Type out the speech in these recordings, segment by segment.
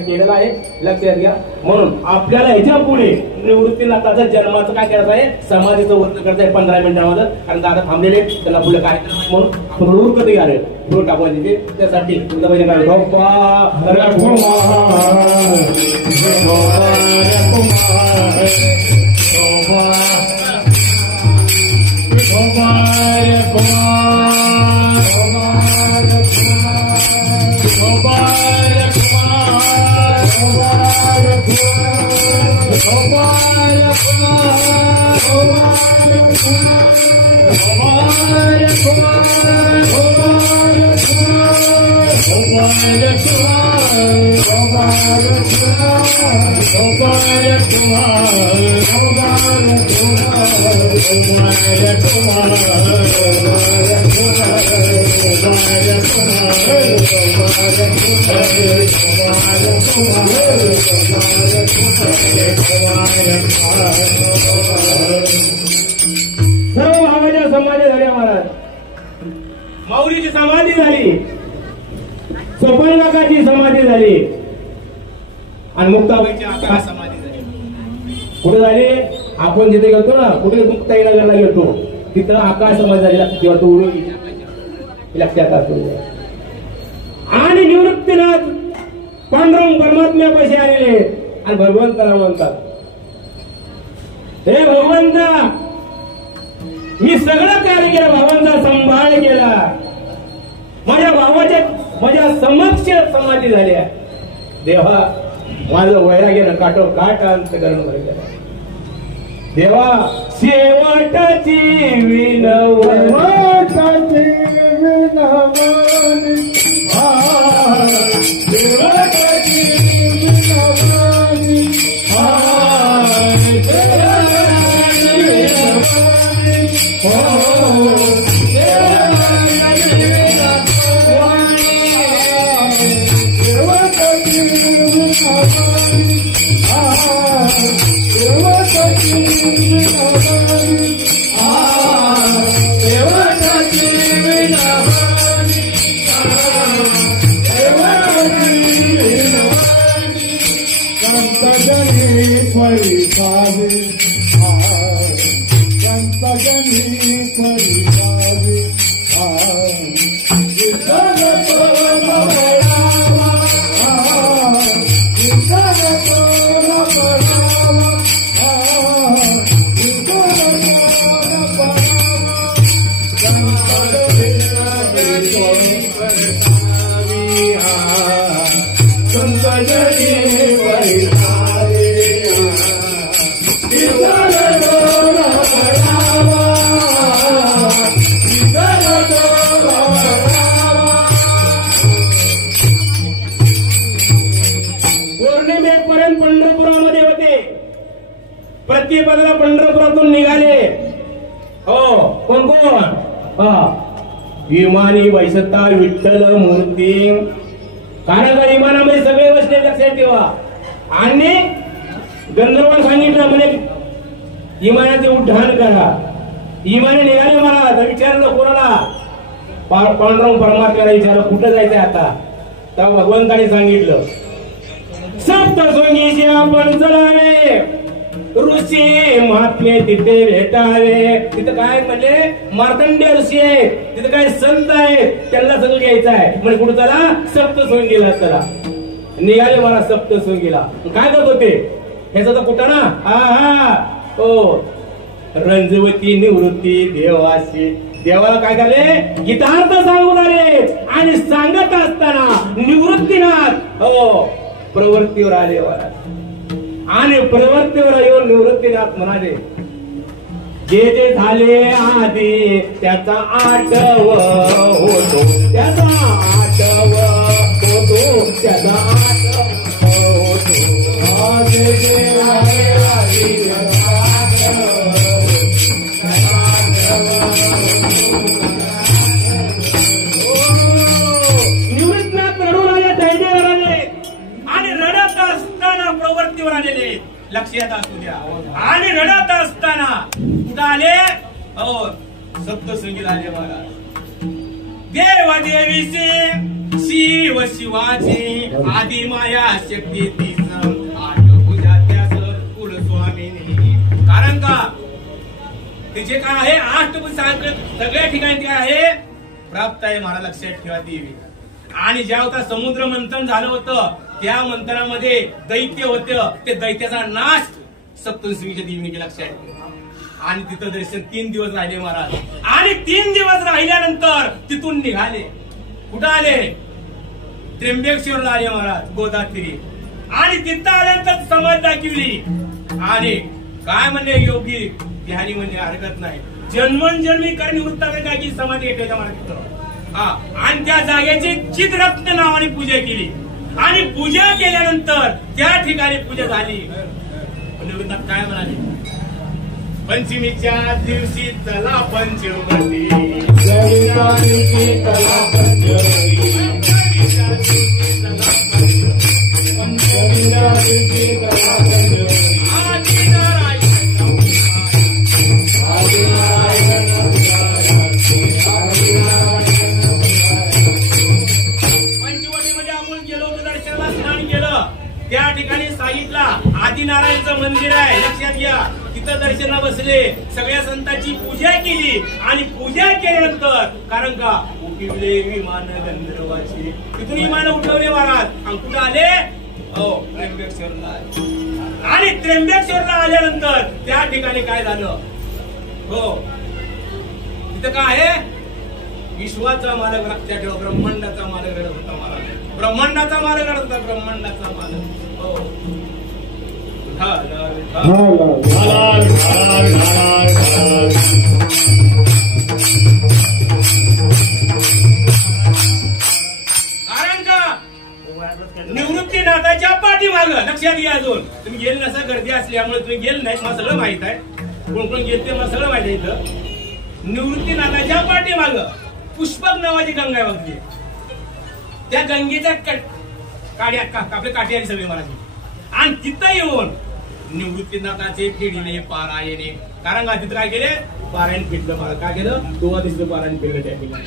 केलेला आहे, लक्षात घ्या. म्हणून आपल्याला ह्याच्या पुढे निवृत्तीनाथाचा जन्माचं काय करायचं आहे, समाधीचं वर्णन करायचं आहे 15 मिनिटांमध्ये. कारण दादा थांबलेले, त्यांना पुढे कार्यक्रम आहे म्हणून आपण कधी आले पुढे टाकून तिथे त्यासाठी तुमचा पहिले काय सर्व भावाच्या समाधी झाल्या महाराज. माऊलीची समाधी झाली, सोपानकाची समाधी झाली आणि मुक्ताबाईची आकाश समाधी झाली. कुठे झाली? आपण जिथे गेलतो ना, कुठे मुक्ताईनगरला गेलतो तिथं आकाश समाधी झाली. तेव्हा तो लक्षात असतो. आणि निवृत्तीनाथ पांडुरंग परमात्म्यापाशी आलेले आणि भगवंताला म्हणतात, हे भगवंता, मी सगळं कार्य केलं, भावांचा सांभाळ केला, माझ्या भावाच्या समक्ष समाधी झाल्या. देवा, माझं वैराग्यानं काटो काट अंतकरण केलं. देवा, शेवटची विनवणी, शेवटची पंढरपुरामध्ये होते. प्रतिपदाला पंढरपुरातून निघाले. हो, कोण कोण? विमानी वैसता विठ्ठल मूर्ती. कारण का विमानामध्ये सगळे बसले, लक्षात ठेवा. आणि गंधर्वान सांगितलं म्हणे विमानाचे उड्डाण करा. विमाने निघाले मला विचारलं कोणाला, पांडुरंग परमात्म्याला विचारलं कुठं जायचंय आता. तेव्हा भगवंताने सांगितलं सप्तशृंगीचे आपण चलावे, ऋषी महात्मे तिथे भेटावे. तिथं काय म्हणले मार्तंड्य ऋषी आहे, तिथं काय संत आहेत, त्यांना सगळं घ्यायचं आहे. म्हणजे कुठं चला सप्तशृंगीला चला. निघाले मला सप्तशृंगीला. काय करत होते ह्याचा तर कुठं ना हा हो रंजवती निवृत्ती देवाशी. देवाला काय झाले गीतार्थ सांगून आले आणि सांगत असताना निवृत्तीनाथ हो प्रवृत्तीवर आले महाराज. आणि प्रवृत्तीवर येऊन निवृत्तीनाथ म्हणाले जे जे झाले आधी त्याचा आठव होतो, त्याचा आठव होतो, त्याचा आठव होतो. जे जे झाले आधी त्याचा निवृत्तीनाथ रडून आले, धैर्य रडले आणि रडत असताना प्रवृत्तीवर आलेले लक्षात असू द्या. आणि रडत असताना कुठं आले हो सप्तशृंगीला आले महाराज. देवदेवीचे शिव शिवाची आदि माया शक्ती तीच आठभुजा त्यास कुलस्वामिनी. कारण का तिचे काय आहे अष्टभुजा सगळ्या ठिकाणी ते आहे प्राप्त आहे महाराज. लक्षात ठेवा देवी. आणि ज्या होता समुद्र मंथन झालं होतं त्या मंथनामध्ये दैत्य होतं, ते दैत्याचा नाश सप्तशृंगीच्या देवीने केला. लक्षात ठेवा. आणि तिथं दर्शन 3 दिवस राहिले महाराज. आणि 3 दिवस राहिल्यानंतर तिथून निघाले. कुठं आले त्र्यंबकेश्वरला आले महाराज गोदातीरी. आणि तिथं आल्यानंतर समाज दाखवली. आणि काय म्हणले योगी ध्यानी म्हणजे हरकत नाही, जन्मोजन्मी कर निवृत्ताने काय की समाधी घेतल्याच्या महाराज. आणि त्या जागेची चित्ररत्न नावाने पूजा केली. आणि पूजा केल्यानंतर त्या ठिकाणी पूजा झाली. काय म्हणाले पंचमीच्या दिवशी चला पंचवटी, त्या ठिकाणी सांगितला आदिनारायणचं मंदिर आहे. लक्षात घ्या. तिथं दर्शना बसले, सगळ्या संतांची पूजा केली. आणि पूजा केल्यानंतर कारण का उठवले विमान गंधर्वाची. तिथून विमान उठवले महाराज. आणि कुठं आले हो त्र्यंबकेश्वरला. आणि त्र्यंबकेश्वरला आल्यानंतर त्या ठिकाणी काय झालं हो तिथं काय आहे विश्वाचा मालक. लक्षात ठेवा ब्रह्मांडाचा मालक घडत होता महाराज. ब्रह्मांडाचा मालक घडत होता. ब्रह्मांडाचा मालक हो. कारण का निवृत्तीनाथाच्या पाठीमाग. लक्षात घ्या. अजून तुम्ही गेले नसा गर्दी असल्यामुळे तुम्ही गेले नाहीत मला सगळं माहित आहे. कोण कोण गेले मला सगळं माहित आहे. इथं निवृत्तीनाथाच्या पाठीमाग पुष्पक नावाची गंगा बघली. त्या गंगेच्या काड्या आपल्या काठी आली सगळे मराठी. आणि तिथं येऊन निवृत्तीनाथाचे पिढीने पारायणे. कारण का तिथं काय केले पारायण पिढलं मला. काय केलं 2 दिवस पारायण पिढलं त्या ठिकाणी.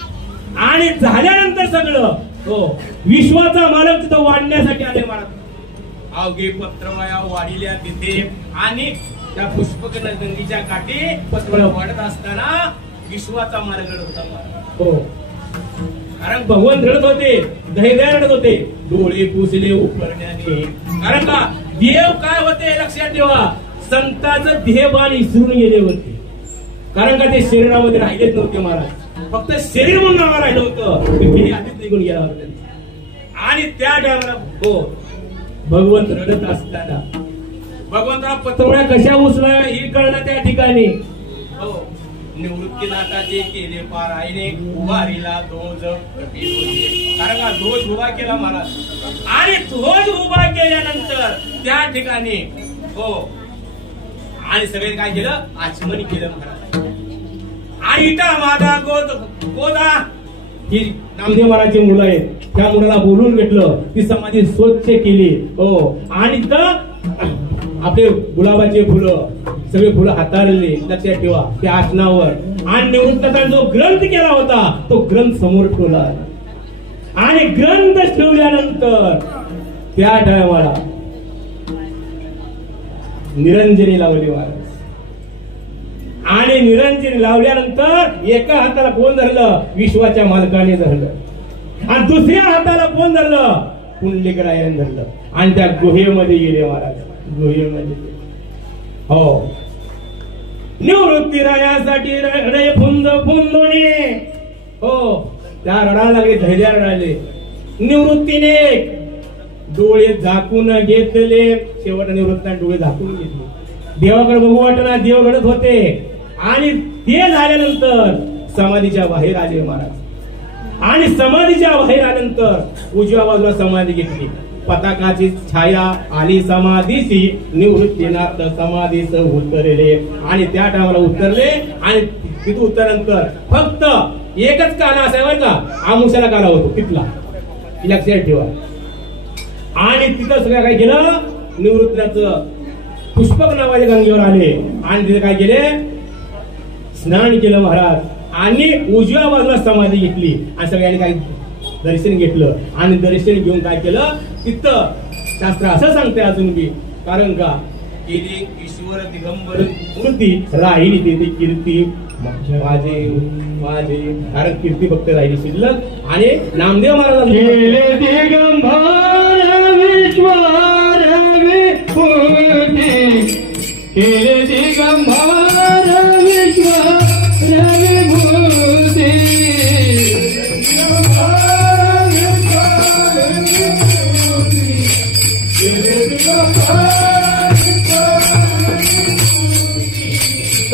आणि झाल्यानंतर सगळं हो विश्वाचा मालक तिथं वाढण्यासाठी आले महाराज. अवघे पत्रवया वाढिल्या तिथे. आणि त्या पुष्पक गंगेच्या काठी पत्रवया वाढत असताना विश्वाचा मालक रडत होता महाराज हो. कारण भगवान रडत होते, धैर्य रडत होते, डोळे पुसले उपरण्याने. कारण का देव काय होते लक्षात ठेवा संतांचं ध्येयबाण विसरून गेले होते. कारण का ते शरीरामध्ये राहिलेच नव्हते महाराज. फक्त शरीर म्हणून नाव राहिलं होतं. ते आधीच निघून गेला होता. आणि त्या टायमाला हो भगवंत रडत असताना भगवंताला पत्रवळ्या कशा उचला ही कळलं त्या ठिकाणी हो. निवृत्तीनाथाचे केले पारायणे उभारीला ध्वज. कारण का ध्वज उभा केला महाराज. आणि ध्वज उभा केल्यानंतर त्या ठिकाणी हो आणि सगळे काय केलं आचमन केलं महाराज. आणि इटा माझा गोत ही नामदेव महाराजची मुलं आहेत, त्या मुलाला बोलून घेतलं, ती समाधी स्वच्छ केली. हो, आणि आपले गुलाबाचे फुलं सगळे फुलं हाताळले, लक्षात ठेवा त्या आसनावर. आणि निवृत्ताचा जो ग्रंथ केला होता तो ग्रंथ समोर ठेवला. आणि ग्रंथ ठेवल्यानंतर त्या टायमाला निरंजनी लावली महाराज. आणि निरंजनी लावल्यानंतर एका हाताला कोण धरलं? विश्वाच्या मालकाने धरलं. आणि दुसऱ्या हाताला कोण धरलं? पुंडलिकरायाने धरलं. आणि त्या गुहेमध्ये गेले महाराज, गुहेमध्ये. हो, निवृत्ती रायासाठी रडे फुंद फुंदोने. हो, त्या रडायला लागले, धैर्य रडायले. निवृत्तीने डोळे झाकून घेतले. शेवट निवृत्तीने डोळे झाकून घेतले. देवाकडे बघू वाटना, देव घडत होते. आणि ते झाल्यानंतर समाधीच्या बाहेर आले महाराज. आणि समाधीच्या बाहेर आल्यानंतर उजव्या बाजूला समाधी घेतली. पताकाची छाया आली समाधीची, निवृत्तीनाथ समाधीच उतरले. आणि त्या टायमाला उतरले. आणि तिथं उतरल्यानंतर फक्त एकच काला असायला का, आमुषाला काला होतो तिथला, लक्षात ठेवा. आणि तिथं सगळं काय केलं, निवृत्तीनाथचं पुष्पक नावाच्या गंगेवर आले. आणि तिथे काय केले, स्नान केलं महाराज. आणि उजव्या बाजूला समाधी घेतली. आणि सगळ्यांनी काय दर्शन घेतलं. आणि दर्शन घेऊन काय केलं, तिथं शास्त्र असं सांगते अजून की, कारण का केली ईश्वर दिगंबर मूर्ती राहिली तिथे कीर्ती माझे माझे, कारण कीर्ती फक्त राहिली शिल्लक. आणि नामदेव महाराज केले दिगंबर विश्वर विभूती, केले दिगंबर विश्वर विभूती.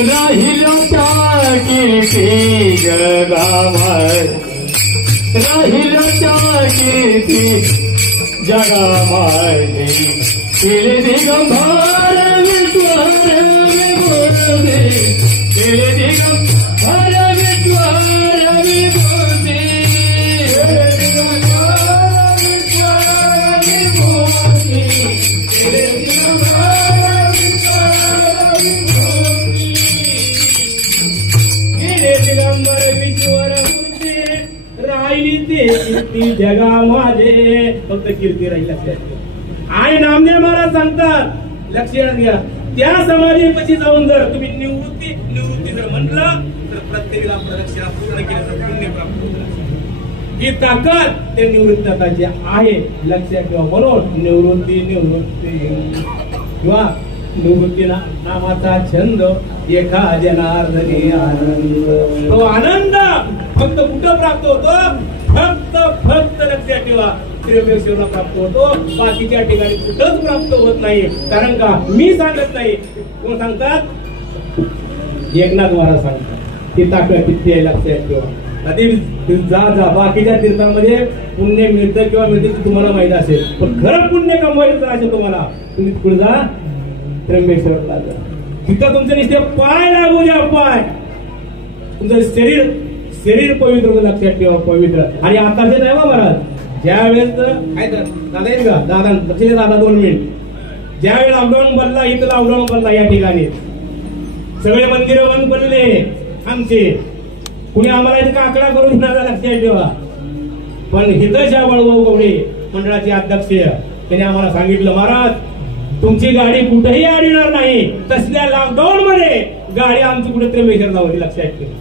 राहिलो त्या कीर्ती जगावर, राहिलो त्या कीर्ती जगावर, केले दिगंबर विश्वर विभूती, केले दिगंबर विश्वर विभूती, केले दिगंबर विश्वर विभूती, केले दिगंबर विश्वर विभूती, केले दिगंबर विश्वर मूर्ती. राहिली ते कीर्ती जगा माझे, फक्त कीर्ती राहील लक्षात. आणि नामदेव महाराज सांगतात, लक्षात घ्या, त्या समाधीपाशी जाऊन जर तुम्ही निवृत्ती जर म्हटलं तर प्रत्येकाला प्रदक्षिणा पूर्ण केलं तर पुण्य प्राप्त होतं. ही ताकद त्या निवृत्ताची आहे, लक्षात ठेवा. म्हणून निवृत्ती किंवा निवृत्ती नामाचा छंद एका जनार्दनी आनंद. तो आनंद फक्त कुठं प्राप्त होतो? फक्त लक्षात ठेवा, त्र्यंबकेश्वरला प्राप्त होतो. बाकीच्या ठिकाणी कुठंच प्राप्त होत नाही. कारण का, मी सांगत नाही, कोण सांगतात? एकनाथ महाराज सांगतात. ती ताकद किती आहे लक्षात ठेवा. आधी जा बाकीच्या तीर्थांमध्ये पुण्य मिळतं किंवा मिळतं तुम्हाला माहित असेल, पण खरं पुण्य कमवायचं असेल तुम्हाला, तुम्ही पुढे जा, त्र्यंबकेश्वरला जा. तिथं तुमचे नुसते पाय लागू द्या, पाय. तुमचं शरीर पवित्र, लक्षात ठेवा, पवित्र. आणि आता जे नाही बा महाराज, ज्या वेळेस काय तर दादा येईल का, दादा लक्ष दादा 2 मिनिट. ज्यावेळेस लॉकडाऊन बनला, इथं लॉकडाऊन बनला, या ठिकाणी सगळे मंदिरं बंद पडले आमचे. कुणी आम्हाला इथं काकडा करून घेणार, लक्षात ठेवा. पण हितच्या बळभाऊ गवडे मंडळाचे अध्यक्ष त्यांनी आम्हाला सांगितलं, महाराज तुमची गाडी कुठेही अडणार नाही, तसल्या लॉकडाऊन मध्ये गाडी आमची कुठे त्र्यंबकेश्वरला होती, लक्षात ठेवा.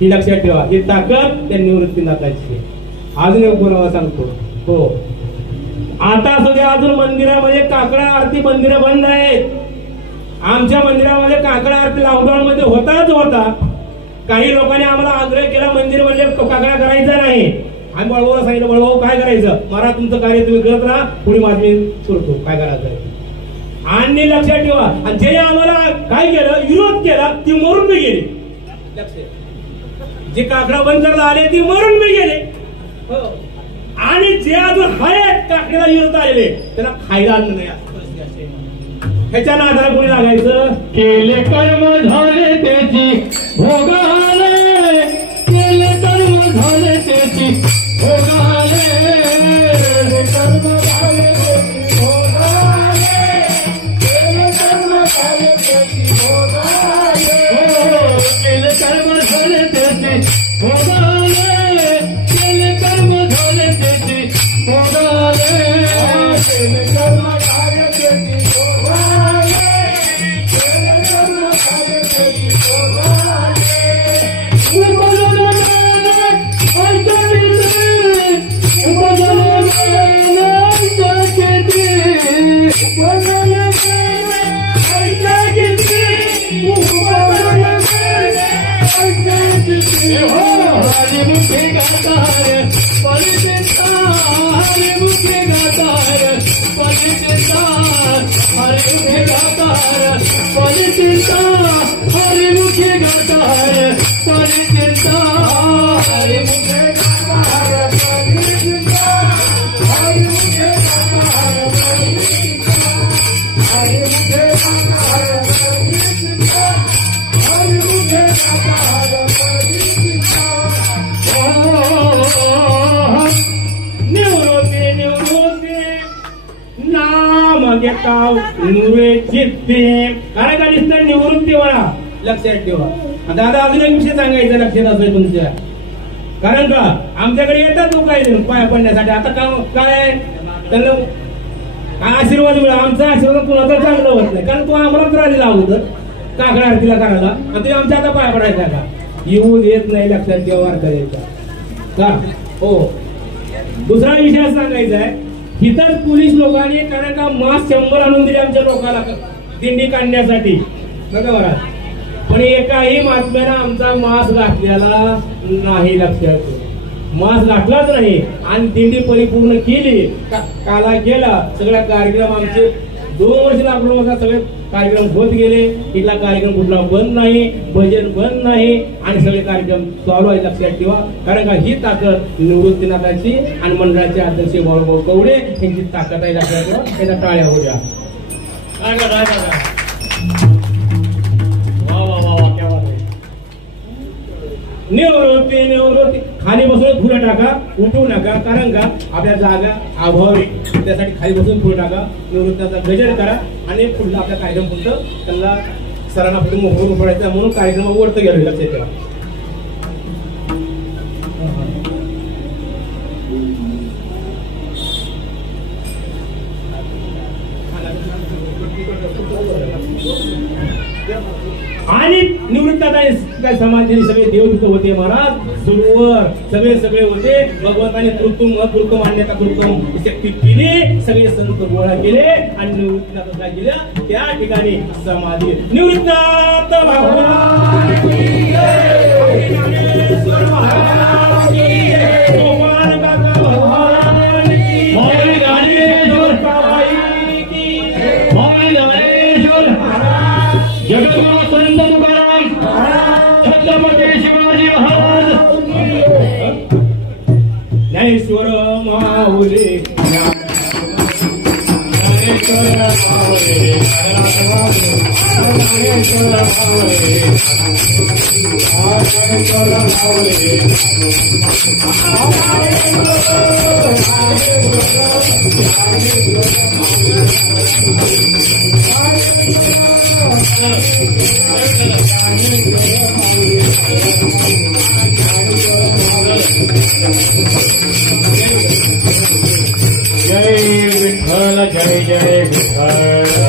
ही लक्षात ठेवा, ही ताकद त्या निवृत्तीनाथाची. अजून एक कोणाला सांगतो, हो आता सध्या अजून मंदिरामध्ये काकडा आरती मंदिरं बंद आहेत. आमच्या मंदिरामध्ये काकडा आरती लॉकडाऊन मध्ये होता. काही लोकांनी आम्हाला आग्रह केला, मंदिर म्हणजे काकडा करायचा नाही. आम्ही बळभाऊला सांगितलं, बळभाऊ काय करायचं, महाराज तुमचं कार्य तुम्ही करत राहा, पुढे माझी करतो काय करायचं. आणि लक्षात ठेवा, आणि जे आम्हाला काय केलं, विरोध केला, ती मरून बी गेली. लक्षात, जे काकडा बंद करायला आले ती मरून बी गेले. आणि जे अजून आहेत काकडीला विरोध आलेले, त्याला खायला अन्न नाही. ह्याच्या नादाला कोणी लागायचं? केले कर्म झाले त्याची भोगाले, केले कर्म झाले त्याची केले कर्म झाले त्याचे भोगाले केले कर्म झाले त्याचे भोगाले केले कर्म झाले त्याचे भोगाले हरे मुखे गाता है पलिता हरे मुखे गाता है पलिता हरे मुखे गाता है पलिता हरे मुखे गाता है पलिता हरे मुखे गाता है पलिता हरे मुखे गाता है पलिता हरे मुखे गाता है पलिता हरे मुखे गाता है निवृत्ती निवृत्ती नाम घेता निवृत्ती चित्ते काय का दिसतं निवृत्ती वळा लक्षात ठेवा. दादा अजून एक विषय सांगायचं लक्षात असेल तुमच्या कारण का आमच्याकडे येतात लोक पाया पडण्यासाठी आता काय त्यांना आशीर्वाद मिळा आमचा आशीर्वाद कुणाचा चांगलं होत नाही कारण तू आम्हाला त्रास दिला अगोदर काकडा आरतीला करायला आणि तुम्ही आमच्या आता पाया पडायचा का येऊ देत नाही लक्षात ठेवा वारकऱ्याचा का हो. दुसरा विषय सांगायचा आहे इथंच पोलीस लोकांनी कारण का मास्क 100 आणून दिले आमच्या लोकांना दिंडी काढण्यासाठी बघा बरं पण एकाही महात्म्यानं आमचा मास्क घातलेला नाही लक्षात मास्क घातलाच नाही आणि दिंडी परिपूर्ण केली काला केला सगळ्या कार्यक्रम आमचे 2 वर्ष लागलो होता सगळे कार्यक्रम होत गेले इथला कार्यक्रम कुठला बंद नाही भजन बंद नाही आणि सगळे कार्यक्रम चालू आहे लक्षात ठेवा कारण का ही ताकद निवृत्तीनाथाची आणि मंडळाचे अध्यक्ष बाळूभाऊ कवडे यांची ताकद आहे लक्षात ठेवा त्याच्या टाळ्या होत्या. निवृत्ती निवृत्ती खाली बसून फुलं टाका उठू नका कारण का आपल्या जागा अभाव आहे त्यासाठी खाली बसून फुलं टाका निवृत्तीचा गजर करा आणि पुढला आपल्या कार्यक्रम पुढचं त्यांना सरांना पुढे मोकळून पडायचं म्हणून कार्यक्रम वरत गेलो लक्षात ठेवा. आणि निवृत्ताचा समाजाने सगळे देव तिथं होते महाराज सुरवर सगळे होते भगवंताने कृत्रिम अकृत्रिम मान्यता कृत्रिम शक्ती केली सगळे संत गोळा केले आणि निवृत्तीनाथ काय केलं त्या ठिकाणी समाधी निवृत्तीनाथ भगवान की जय ज्ञानेश्वर महाराज की जय गोपाल दादा भगवान की जय ज्ञानेश्वर बाबाई की जय ज्ञानेश्वर महाराज जगद्गुरु संत तुकाराम छत्रपती शिवाजी महाराज ज्ञानेश्वर माऊली ज्ञानेश्वर माऊली ज्ञानेश्वर माऊली ज्ञानेश्वर जय विठ्ठल जय जय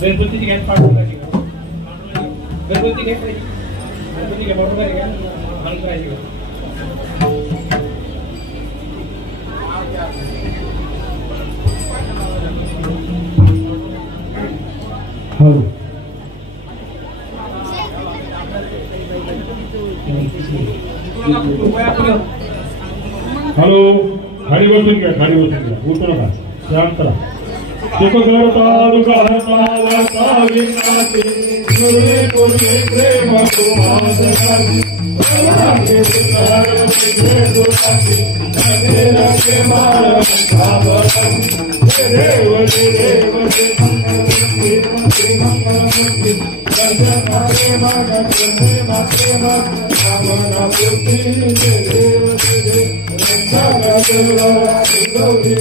गणपतीची गॅस पाठवून घरगुती घ्या घरगुती घ्या बरोबर घ्या घालून करायची हॅलो खाली बसून घ्या खाली बसून घ्या उठू नका शांत राहा सुख करता दुःखाचा वार्ता विनाशी गुरुने गुरुने प्रेम तुम्हासाठी रागे सुंदर तुझे दुराशी अंधेरा के मार सावधानी देव मंगलमूर्ती सर्वनारे मागे मागे भावना बुद्धि देव गौरी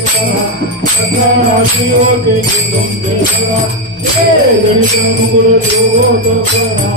राशियोगे तुमदेवा गणित मुकुल जो करा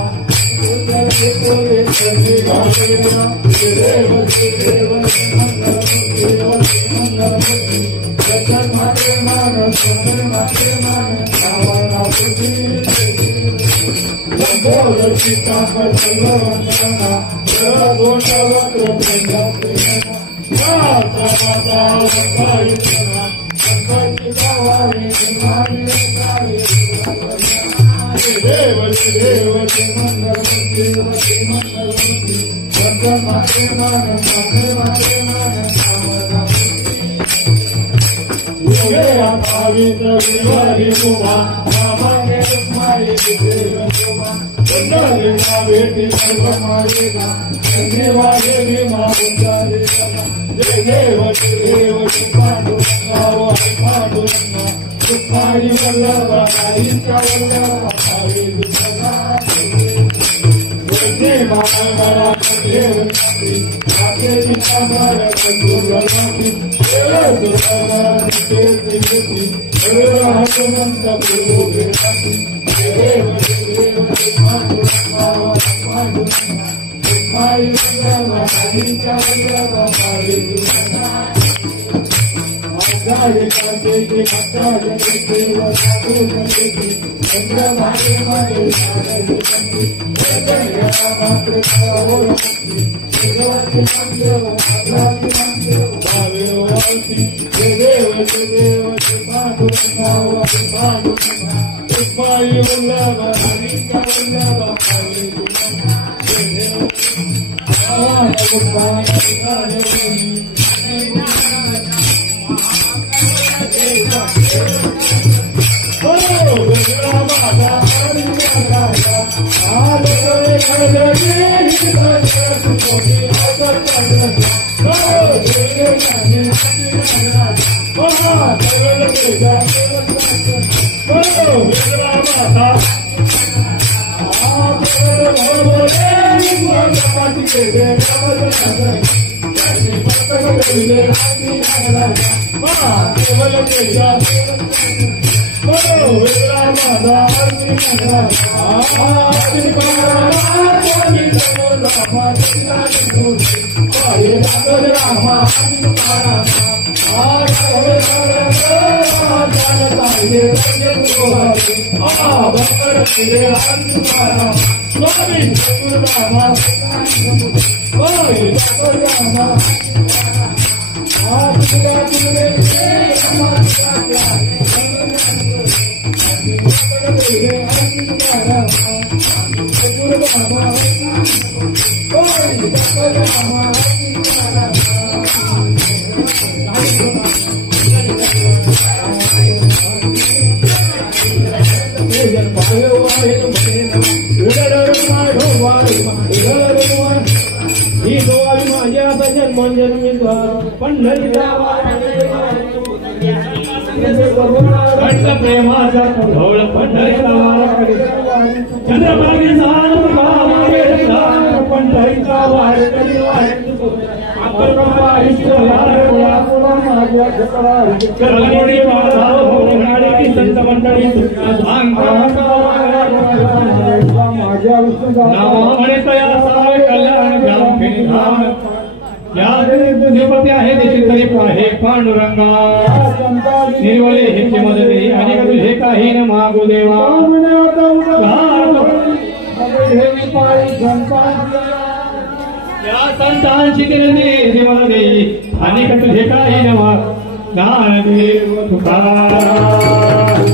पांडुरंगा निर्वले हिचे मदते अनेक तुझे काही न मागू देवा पायी जनता या संतांची गिरणी देवा देई अनेक तुझे काही नवा ज्ञानदेव तुकाराम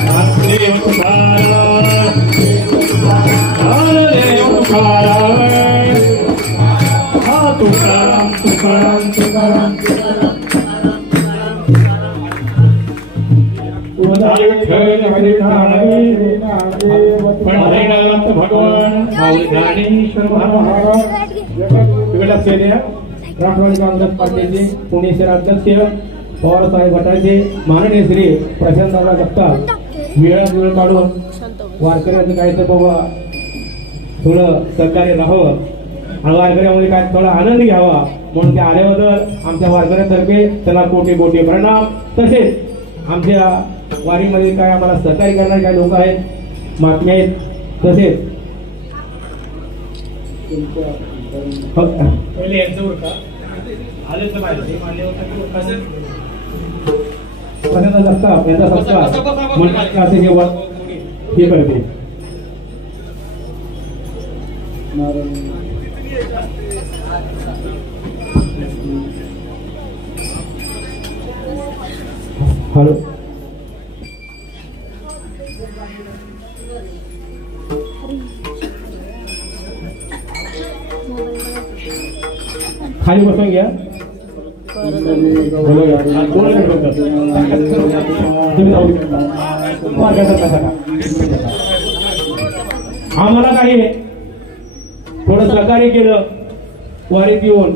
ज्ञानदेव तुकाराम ज्ञानदेव तुकाराम तुकाराम तुकाराम तुकाराम पंढरीनाथ भगवान ज्ञानेश्वर महाराज लक्ष द्या. राष्ट्रवादी काँग्रेस पार्टीचे पुणे शहराध्यक्ष पवारसाहेब गटाचे माननीय श्री प्रशांतदादा जगताप वेळात वेळ काढून वारकऱ्यांचं काय तर बाबा थोडं सहकार्य राहावं आणि वारकऱ्यामध्ये काय थोडा आनंद घ्यावा म्हणून ते आल्याबद्दल आमच्या वारकऱ्यांतर्फे त्याला कोटी कोटी प्रणाम. तसेच आमच्या वारीमध्ये काय आम्हाला सहकार्य करणारे काही लोक आहेत, महात्मे आहेत. तसेच पहिले यांचं का आले तर पाहिजे प्रशांत जगताप यांचा सत्कार म्हणतात असे जेव्हा हे करते. हॅलो खाली बसून घ्या. आम्हाला काही थोडं सहकार्य केलं वारीत येऊन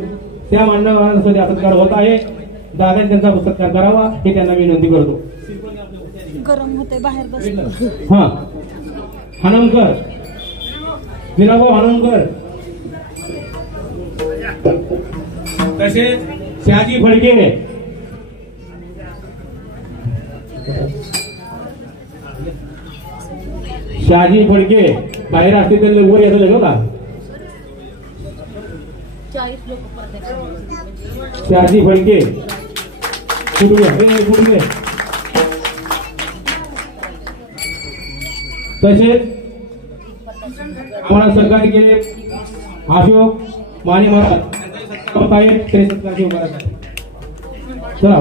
त्या मान्यवरांचा सत्कार होत आहे. दादा त्यांचा सत्कार करावा हे त्यांना विनंती करतो. गरम होते बाहेर बस. हा हनमकर विनाभाऊ हनमकर तसेच शहाजी फडके बाहेर असते त्यांना वर येतं का शहाजी फडके कुठे तसेच आम्हाला सहकार्य केले अशोक माने महाराज ते सत्कार उभा चला.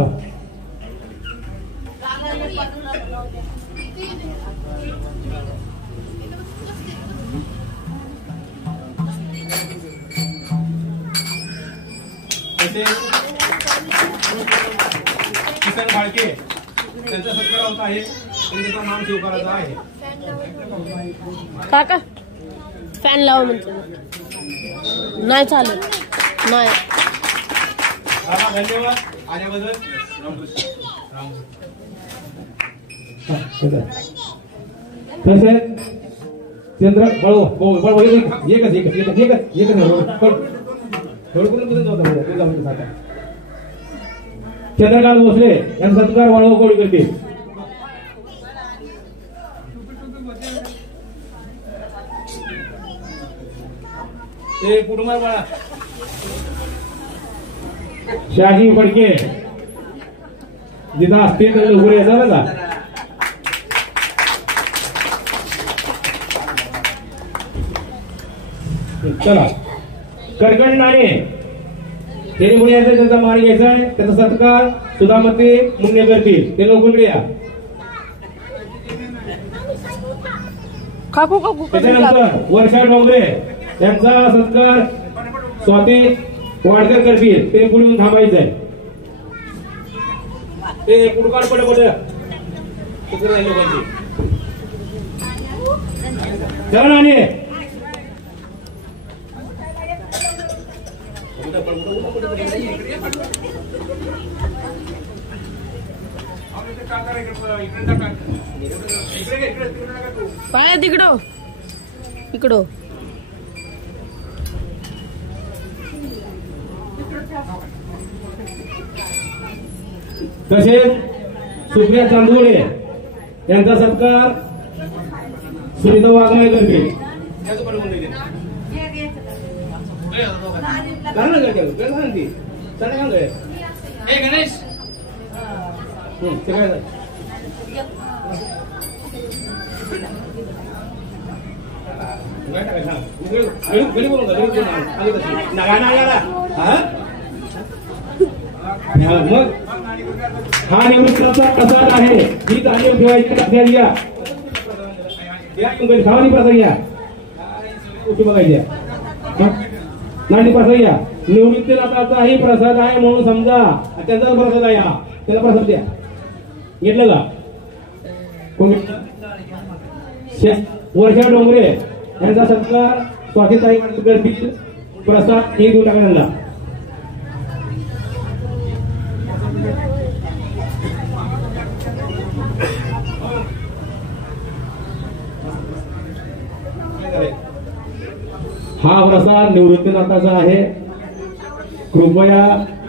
किसन बाळके त्यांचा सत्कार होत आहे. त्यांचा नाम स्वीकारायचा आहे. काका फॅन लावा म्हणतो नाही चालत नाही. धन्यवाद आल्याबद्दल. तसेच चंद्र चंद्रकांत भोसले यांचा सत्कार वाळवा कोळी करते. ते कुटुंबात बाळा शहाजी फडके जिथं असतील तर लवकर येणार का. चला करगण नाणे त्यांनी पुढे यायचं, त्यांचा मान घ्यायचा आहे. त्याचा सत्कार सुधामते मुंगे करतील. ते लवकर या. त्याच्यानंतर वर्षा डोंगरे त्यांचा सत्कार स्वाती वाडकर करतील. ते पुढे येऊन थांबायचं आहे. ते पुढकार पडे लोकांची चला नाणे पाया तिकडं इकडं. तसेच सुप्रिया चांदोळे यांचा सत्कार सुनीता वाघमारे करतील. गणेश मग हा निवृत्तीचा प्रसाद आहे. ही तालीम ठेवायची लक्षात घ्या. खावानी प्रसाद घ्या. उठी बघायच्या नाणी प्रसाद घ्या. निवृत्ती नाथाचाही प्रसाद आहे म्हणून समजा. त्यांचा प्रसाद आहे हा. त्याला प्रसाद द्या. घेतलं का कोण? वर्षा डोंगरे यांचा सत्कार स्वातीताई करतील. प्रसाद हे देऊन टाका त्यांना. हा प्रसाद निवृत्तीनाथाचा आहे. कृपया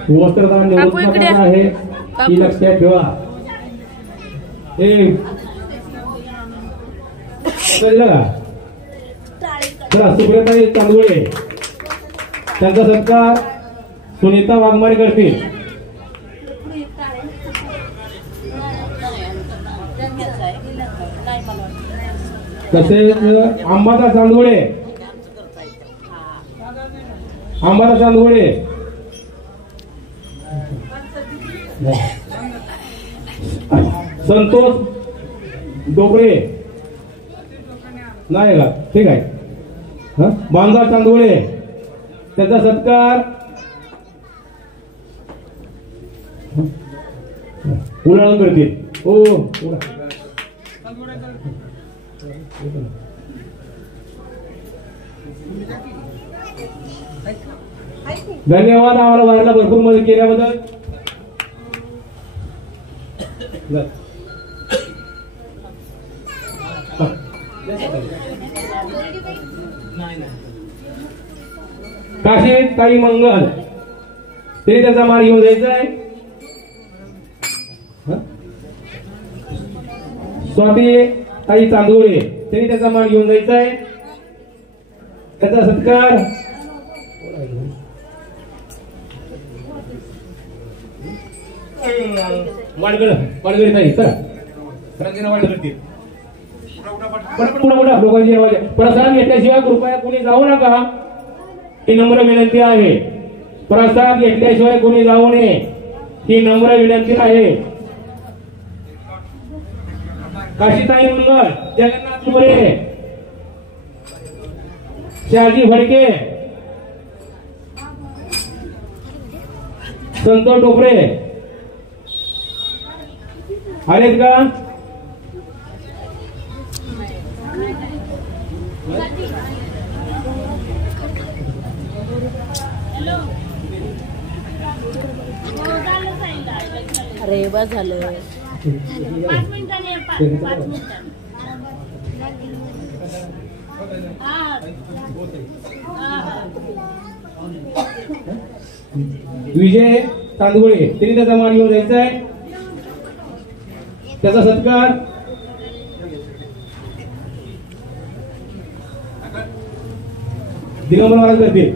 वस्त्रदान निवृत्तीनाथाचा आहे. ही लक्षात ठेवा. चला सुप्रियाताई चांदोळे त्यांचा सत्कार सुनीता वाघमारे करतील. तसेच अंबादास चांदोळे संतोष डोबरे नाही का? ठीक आहे. बांधा चांदोळे त्याचा सत्कार उलाळून करतील. हो धन्यवाद आम्हाला वारीला भरपूर मदत केल्याबद्दल. काशी ताई मंगल तरी त्याचा मार घेऊन जायचा आहे. स्वाती ताई चांदोळे तरी त्याचा मान घेऊन जायचा आहे. त्याचा सत्कार वाडगड ताई चला वाडगड लोकांची आवाज. प्रसाद घेतल्याशिवाय कृपया कोणी जाऊ नका ही नम्र विनंती आहे. प्रसाद घेतल्याशिवाय कोणी जाऊ नये ही नम्र विनंती आहे. काशीताई मंगळ, जगन्नाथ मोरे, शहाजी फडके, संतोष टोपरे आहेत का? अरे बस झालं. 5 मिनिटांनी 5 मिनिटांनी. विजय तांदुळे तरी त्याचा मान घेऊन जायचा आहे. त्याचा सत्कार दिगंबर महाराज करतील.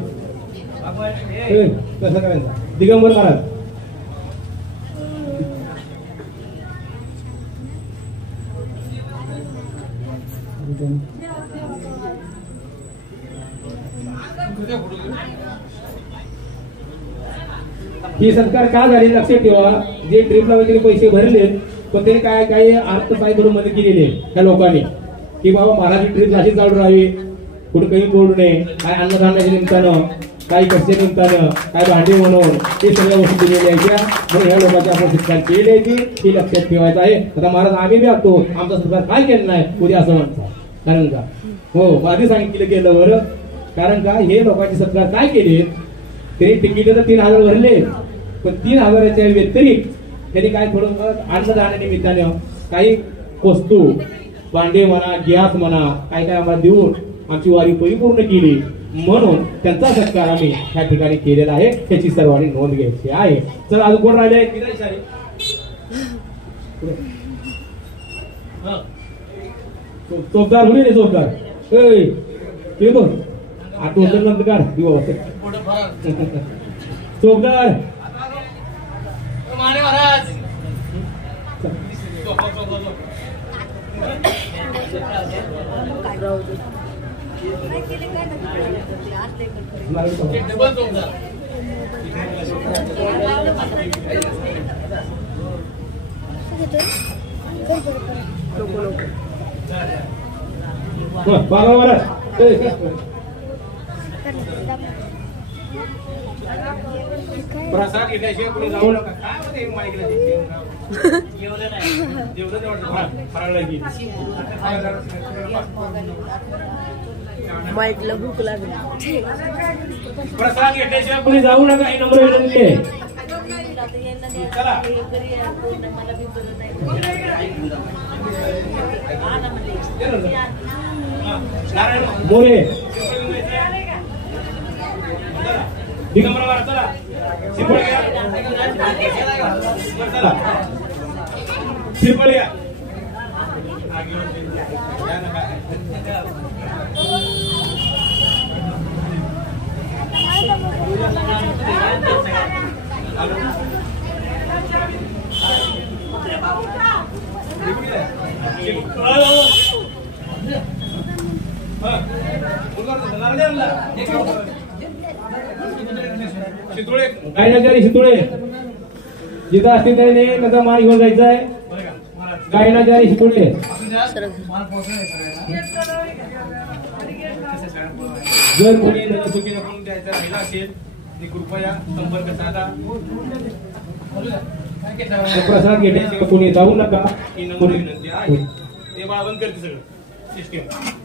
कसं करायचं? दिगंबर महाराज ही सत्कार का झाली लक्षात ठेवा. जे ट्रिपला वगैरे पैसे भरले पण ते काय काही अर्थसहाय्य मदत केलेली आहे त्या लोकांनी की बाबा महाराज ट्रिप अशी चालू राहावी, कुठे काही बोलू नये, काय अन्नधान्याच्या निमित्तानं, काही कशा निमित्तानं, काय भांडी म्हणून हे सगळ्या वस्तू दिलेल्या आहेत. म्हणून ह्या लोकांची आपण सत्कार केली आहे ती लक्षात ठेवायचं आहे. आता महाराज आम्ही बी असतो आमचा सत्कार काय केला नाही उद्या असं म्हणतात. कारण का हो आधी सांगितलं गेलं बरं. कारण का हे लोकांचे सत्कार काय केले तरी तिकीट तर 3,000 भरले पण 3,000च्या व्यतिरिक्त त्यांनी काय थोडं अन्नदाना निमित्तानं काही वस्तू भांडे म्हणा, गॅस म्हणा, काय काय आम्हाला देऊन आमची वारी परिपूर्ण केली. म्हणून त्यांचा सत्कार आम्ही ह्या ठिकाणी केलेला आहे. त्याची सर्वांनी नोंद घ्यायची आहे. चला अजून कोण राहिले? चौकार होईल चौकार ते बघ आता नंतर काढ दिवा चौकार बाबा बरं प्रसाद घेतल्याशिवाय कुणी जाऊ नका. काय होतं हे माईकला जेवलं नाही जेवलं नाही वाटतं फराळला की माईकला भूक लागली. प्रसाद घेतल्याशिवाय कुणी जाऊ नका ही नम्र विनंती आहे. चला मोरे दिगंबरा चला सिंपल घ्या चला सिंपल घ्या शितोळे गायनाचारी शितोळे जिथं असतील त्याने त्याचा मान घेऊन जायचा आहे. गायनाचारी शितोळे जर कोणी चुकीनं करून द्यायचा राहिला असेल तर कृपया संपर्क साधा. प्रसाद घेण्याशिवाय कोणी जाऊ नका ही नम्र विनंती आहे. ते बाळबंद करते सगळं सिस्टीम.